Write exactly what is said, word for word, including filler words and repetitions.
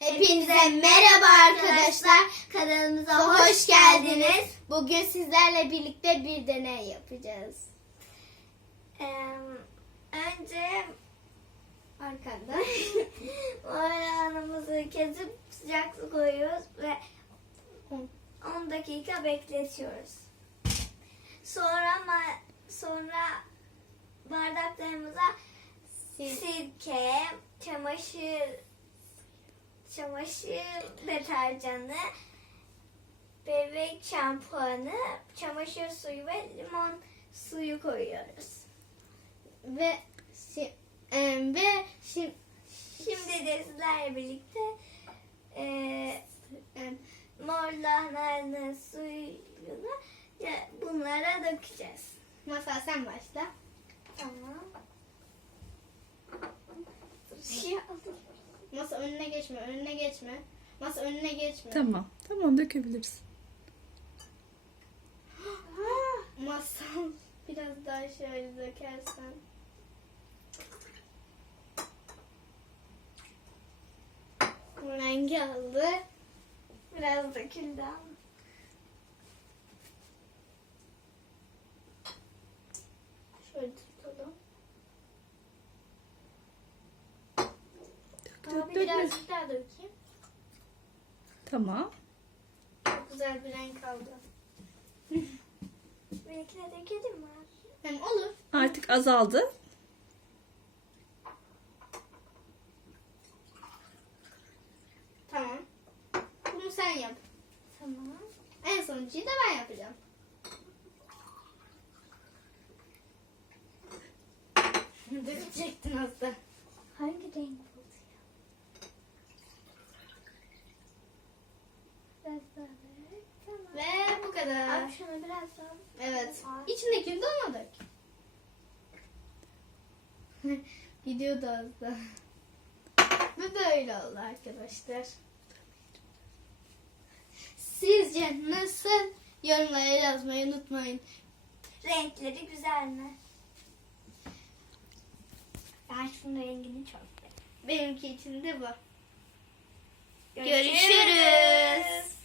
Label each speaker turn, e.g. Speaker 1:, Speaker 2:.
Speaker 1: Hepinize merhaba arkadaşlar. Kanalımıza hoş geldiniz. Bugün sizlerle birlikte bir deney yapacağız.
Speaker 2: Ee, önce
Speaker 1: Arkanda.
Speaker 2: Moranımızı kesip sıcak su koyuyoruz ve on dakika bekletiyoruz. Sonra ma- sonra bardaklarımıza sirke, çamaşır çamaşır deterjanı, bebek şampuanı, çamaşır suyu ve limon suyu koyuyoruz.
Speaker 1: ve şi, em, ve şi,
Speaker 2: Şimdi de sizlerle birlikte e,
Speaker 1: em,
Speaker 2: mor lahana suyunu ya- bunlara dökeceğiz.
Speaker 1: Masal sen başla.
Speaker 2: Tamam. Şey aldım.
Speaker 1: Masa önüne geçme, önüne geçme. Masa önüne geçme.
Speaker 3: Tamam. Tamam dökebiliriz.
Speaker 1: Masal biraz daha şöyle dökersen. Rengi aldı.
Speaker 2: Biraz döküldü ama.
Speaker 1: Şöyle tutalım.
Speaker 3: Dök dök
Speaker 1: Abi
Speaker 3: dök.
Speaker 1: birazcık daha dökeyim.
Speaker 3: Tamam.
Speaker 1: Çok güzel bir renk aldı.
Speaker 2: Benimkine dökelim mi?
Speaker 1: Hem olur.
Speaker 3: Artık azaldı.
Speaker 1: Tamam. Bunu sen yap.
Speaker 2: Tamam.
Speaker 1: En sonuncuyu da ben yapacağım. Dökecektin aslında.
Speaker 2: Hangi renk oldu ya? Biraz daha dök. Tamam.
Speaker 1: Ve bu kadar.
Speaker 2: Abi şunu biraz daha.
Speaker 1: Evet.
Speaker 2: Al.
Speaker 1: İçindekini de ona dök. Gidiyor da az da. Bu böyle oldu arkadaşlar. Sizce nasıl? Yorumlara yazmayı unutmayın.
Speaker 2: Renkleri güzel mi? Ben şunun rengini çok beğendim.
Speaker 1: Benimki için de bu.
Speaker 2: Görüşürüz.
Speaker 1: Görüşürüz.